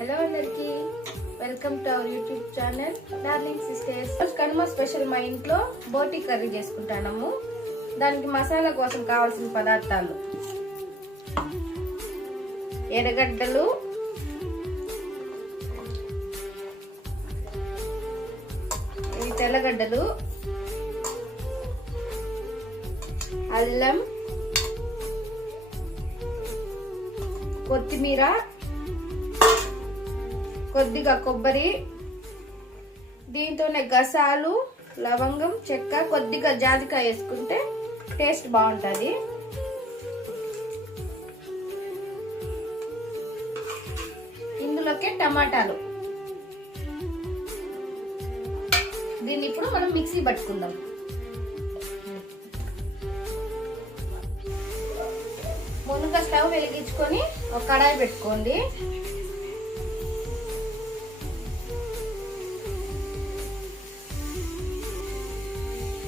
Hello అందరికి welcome to our YouTube channel darling sisters. Kanuma special మా ఇంట్లో బోటి కర్రీ చేసుకుంటాము. దానికి మసాలా కోసం కావాల్సిన పదార్థాలు: ఎర్రగడ్డలు, ఇవి తెల్లగడ్డలు, అల్లం, కొత్తిమీర, కొద్దిగా కొబ్బరి, దీంతోనే గసాలు, లవంగం, చెక్క, కొద్దిగా జాజికాయ వేసుకుంటే టేస్ట్ బాగుంటుంది. ఇందులోకి టమాటాలు. దీన్ని ఇప్పుడు మనం మిక్సీ పట్టుకుందాం. ముందుగా స్టవ్ వెలిగించుకొని ఒక కడాయి పెట్టుకోండి.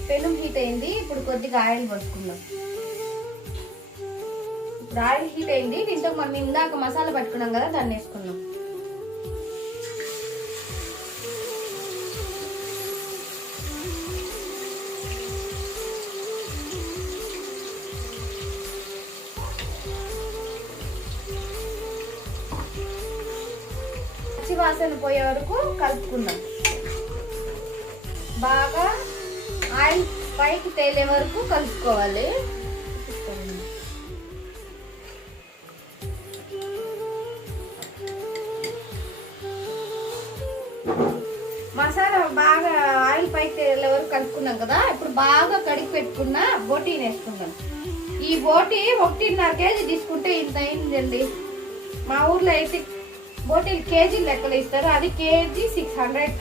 పెనం హీట్ అయింది. ఇప్పుడు కొద్దిగా ఆయిల్ పట్టుకుందాం. ఇప్పుడు ఆయిల్ హీట్ అయింది. దీంతో మనం ఇందాక మసాలా పట్టుకున్నాం కదా, దాన్ని వేసుకున్నాం. పచ్చి వాసన పోయే వరకు కలుపుకుందాం. బాగా ఆయిల్ పైకి తేలే వరకు కలుపుకోవాలి. మసాలా బాగా ఆయిల్ పైకి తేలే వరకు కలుపుకున్నాం కదా. ఇప్పుడు బాగా కడిగి పెట్టుకున్న బోటీని వేసుకుందాం. ఈ బోటీ 1.5 కేజీ తీసుకుంటే ఇంత అయిందండి. మా ఊర్లో అయితే బోటీలు కేజీ లెక్కలు ఇస్తారు. అది కేజీ 600.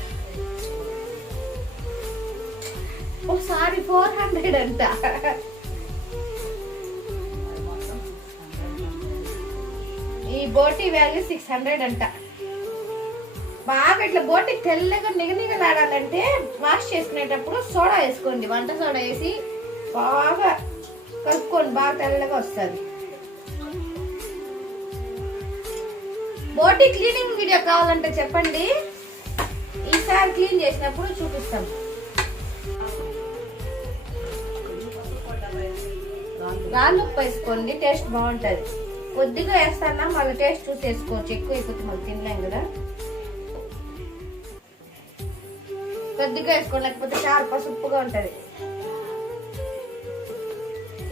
ఒకసారి 400 అంట. ఈ బోటీ వాల్యూ 600 అంట. బాగా ఇట్లా బోటీ తెల్లగా నిగనిగలాడాలంటే వాష్ చేసుకునేటప్పుడు సోడా వేసుకోండి. వంట సోడా వేసి బాగా కలుపుకోండి. బాగా తెల్లగా వస్తుంది. బోటీ క్లీనింగ్ వీడియో కావాలంటే చెప్పండి, ఈసారి క్లీన్ చేసినప్పుడు చూపిస్తాం. రాళ్ళు ఉప్పు వేసుకోండి, టేస్ట్ బాగుంటది. కొద్దిగా వేస్తానా మళ్ళీ టేస్ట్ చూసి వేసుకోవచ్చు. ఎక్కువ అయిపోతే మళ్ళీ తినలేం కదా. కొద్దిగా వేసుకోండి, లేకపోతే చాలా పసుపుగా ఉంటది.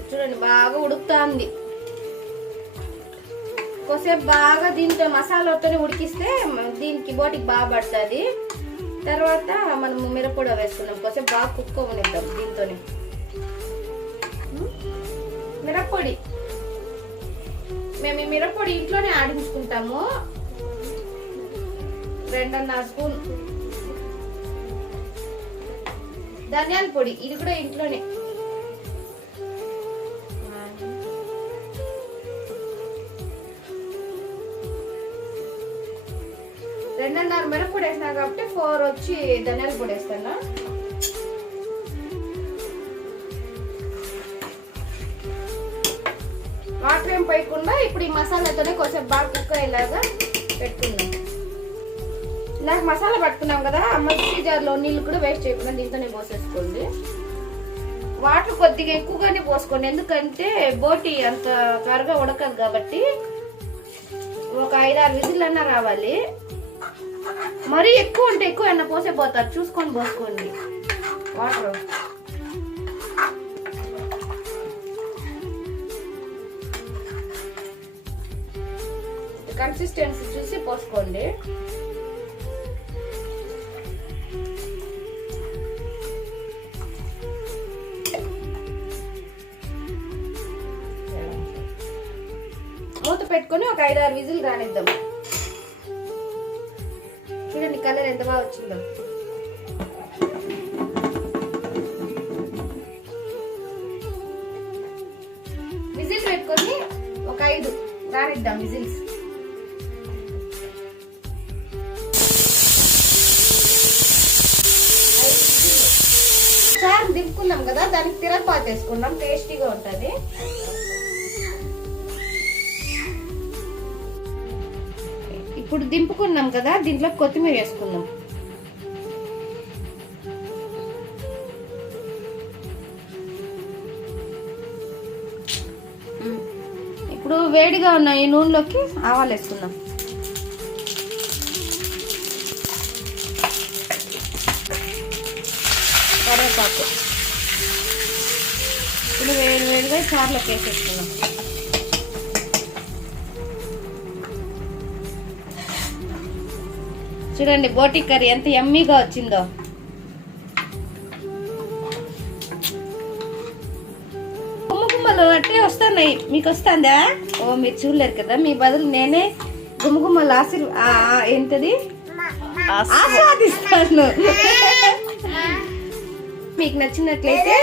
చూడండి బాగా ఉడుకుతుంది. కొద్దిసేపు బాగా దీంతో మసాలాతోనే ఉడికిస్తే దీనికి బోటికి బాగా పడుతుంది. తర్వాత మనము మిరప్పొడి వేసుకున్నాం. కొద్దిసేపు బాగా కుక్ అవనిద్దాం. దీంతోనే మిరప్పొడి, మేము ఈ మిరప్పొడి ఇంట్లోనే ఆడించుకుంటాము. 2.5 స్పూన్ ధనియాల పొడి, ఇది కూడా ఇంట్లోనే. రెండున్నర మిరప్పొడి వేసినా కాబట్టి 4 వచ్చి ధనియాల పొడి వేస్తాను. వాటర్ ఏం పోయకుండా ఇప్పుడు ఈ మసాలాతోనే కొంచెం బాగా కుక్ అయ్యేలాగా పెట్టుకుందాం. నాకు మసాలా పట్టుకున్నాం కదా, మిక్సీ జార్లో నీళ్ళు కూడా వేస్ట్ చేయకుండా దీంతోనే పోసేసుకోండి. వాటర్ కొద్దిగా ఎక్కువగానే పోసుకోండి, ఎందుకంటే బోటి అంత త్వరగా ఉడకదు కాబట్టి. ఒక 5-6 విజిల్ అన్నా రావాలి. మరీ ఎక్కువ ఉంటే ఎక్కువ ఎన్న పోసే పోతారు, చూసుకొని పోసుకోండి వాటర్. కన్సిస్టెన్సీ చూసి పోసుకోండి. మూత పెట్టుకొని ఒక 5-6 విజిల్ రానిద్దాం. చూడండి కలర్ ఎంత బాగా వచ్చిందో. విజిల్ పెట్టుకొని ఒక 5 రానిద్దాం విజిల్స్. ఒకసారి దింపుకున్నాం కదా, దానికి తిరగపాత వేసుకున్నాం. టేస్టీగా ఉంటుంది. ఇప్పుడు దింపుకున్నాం కదా, దీంట్లో కొత్తిమీర వేసుకుందాం. ఇప్పుడు వేడిగా ఉన్న ఈ నూనెలోకి ఆవాలు వేసుకుందాం. కరివేపాకు ఇప్పుడు వేడిగా చారులోకి వేసేసుకుందాం. చూడండి బోటి కర్రీ ఎంత యమ్మీగా వచ్చిందో. గుమ్మగుమ్మలు అట్టే వస్తున్నాయి, మీకు వస్తుందా? ఓ మీరు చూడలేరు కదా, మీ బదులు నేనే గుమ్మగుమ్మలు ఏంటది ఆస్వాదిస్తాను. మీకు నచ్చినట్లయితే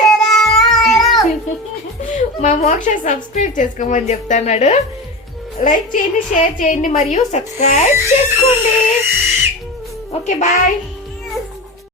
మా మోక్ష సబ్స్క్రైబ్ చేసుకోమని చెప్తాడు. లైక్ చేయండి, షేర్ చేయండి మరియు సబ్స్క్రైబ్ చేసుకోండి. Okay bye.